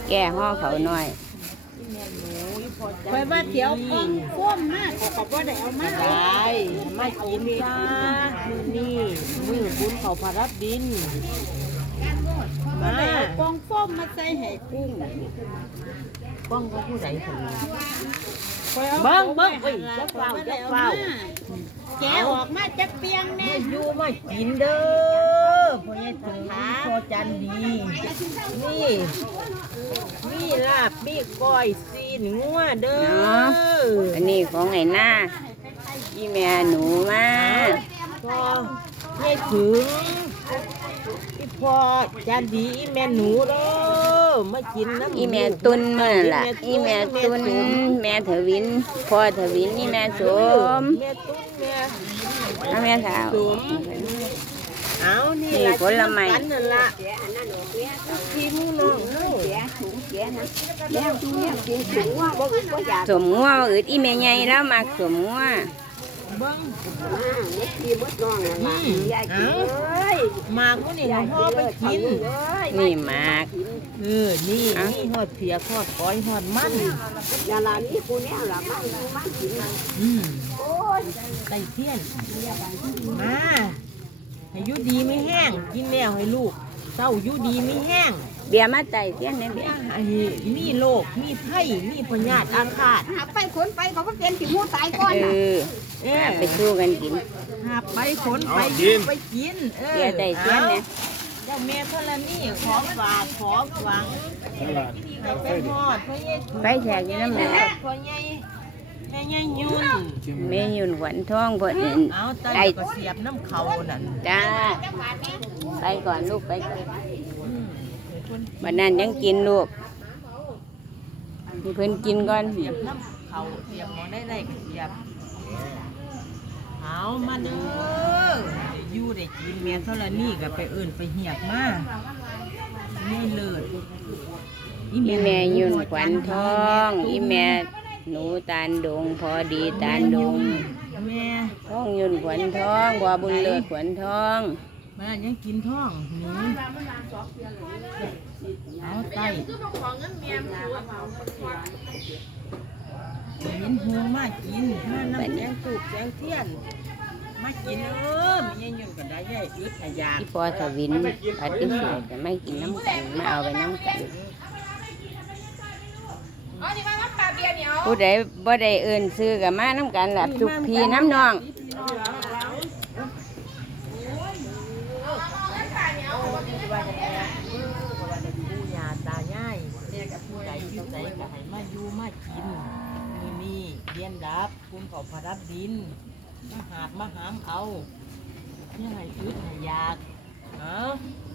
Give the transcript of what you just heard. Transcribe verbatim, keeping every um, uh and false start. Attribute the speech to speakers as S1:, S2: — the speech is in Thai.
S1: แก่ห่อเขาหน่อย
S2: ไปว่าเดี๋ยวกองฟ้มมากเขาก็ได้เอามาได้มากินจ้ามือนี่มือบุญเขาพารับดินมาเอากองฟ้มมาใส่ให้กุ้งกองเขาผู้ใดคนนี้เบิ้งเบิ้งเอ้ยจะเฝ้าจะเฝ้าแกออกมาจะเปียงแน่อยู่มากินเด้อพ่อใหญ่ถึงพ่อจันดีนี่มีลาบมีก้อยซีนงัวเด้อ
S1: อันนี้ของไอ้หน้าอีแม่หนูมา
S2: พ่อใหญ่ถึงอีพ่อจันดีอีแม่หนูเด้อมากินน้ำ
S1: อีแม่ตุนเมื่อล่ะอีแม่ตุนแม่เถวินพ่อเถวินอีแม่สม
S2: แม่ตุนแม่
S1: เอาแม่สาว
S2: เอานี่ผลไม้นั่นละทีมือน้องเนาะถุงแกนะแล้วถุงเนี่ยกินถุงว่าบ่บ่อยาก
S1: สมงัวอึดอีแม่ใหญ่แล้วมักสมงัว
S2: เบิ้งเม็ดทีมดน้องนั่นล่ะยายกินเอ้ยหมากมื้อนี่พ่อไปกิน
S1: นี่หมาก
S2: เออนี่นี่ฮอดเพียฮอดก้อยฮอดมันยาลานี่กูเนี่ยล่ะมันมันกินอืมโอ้ยไก่เพี้ยนมาให้อยู่ดีไม่แห้งกินแล้วให้ลูกเต้าอยู่ดีไม่แห้ง
S1: เบียร์มาไต่เสี้ยนเนี่ยเบียร์
S2: มีโรคมีไข้มีพยาธิอาฆาต
S3: หาไปขนไปเขาก็เป็นสิมูตายก่อน
S1: เออไปสู้กันกิน
S2: หาไปขนไปไปกิน
S1: เบียร์ไต่เสี้ยนเนี่ย
S2: เจ้าแม่ธรณีขอฝากขอหวังไปหอดพ่อใหญ่
S1: ไปแจกอยู่น้ำหนัก
S2: พ่อใหญ่แม่ใหญ่ยุ่น
S1: แม่ยุ่นหวันท้องพ่อเอ็น
S2: เอาไต่ก็เสียบน้ำเขานั่น
S1: จ้าไปก่อนลูกไปก่อนวันนั้นยังกินลูกมีเพิ่นกินก่อน
S2: เสียบน้ำเขาเสียบหมอได้ได้ก็เสียบเอามาเด้ออยู่ได้กินแม่ธรณีก็ไปเอิ่นไปเหียกมาไม่เลิศ
S1: อีแม่ยุ่นขวัญทองอีแม่หนูตาลดงพอดีตาลดง
S2: แม่
S1: ท้องยุ่นขวัญทองบัวบุญเลิศขวัญทอง
S2: มายังกินท้องหนูเอาไตเห็นหัวมากินมาน้ำแดงตูบแดงเทียนมากินเออมันยังยุ่งกันได้ยัยอึดขยะ
S1: ที่พอสวินปฏิเสธแต่ไม่กินน้ำกันไม่เอาไปน้ำกันผู้ใดบ่ได้เอิ้นซื้อกับมาน้ำกันหลับจุกพีน้ำนอง
S2: ยาตายายผู้ใดที่ใจก็ให้มาอยู่มากินมือนี่เลี้ยนดับคุณเขาพารับดินมาหาบมาหามเอาเนี่ยให้อึดให้ยากเอา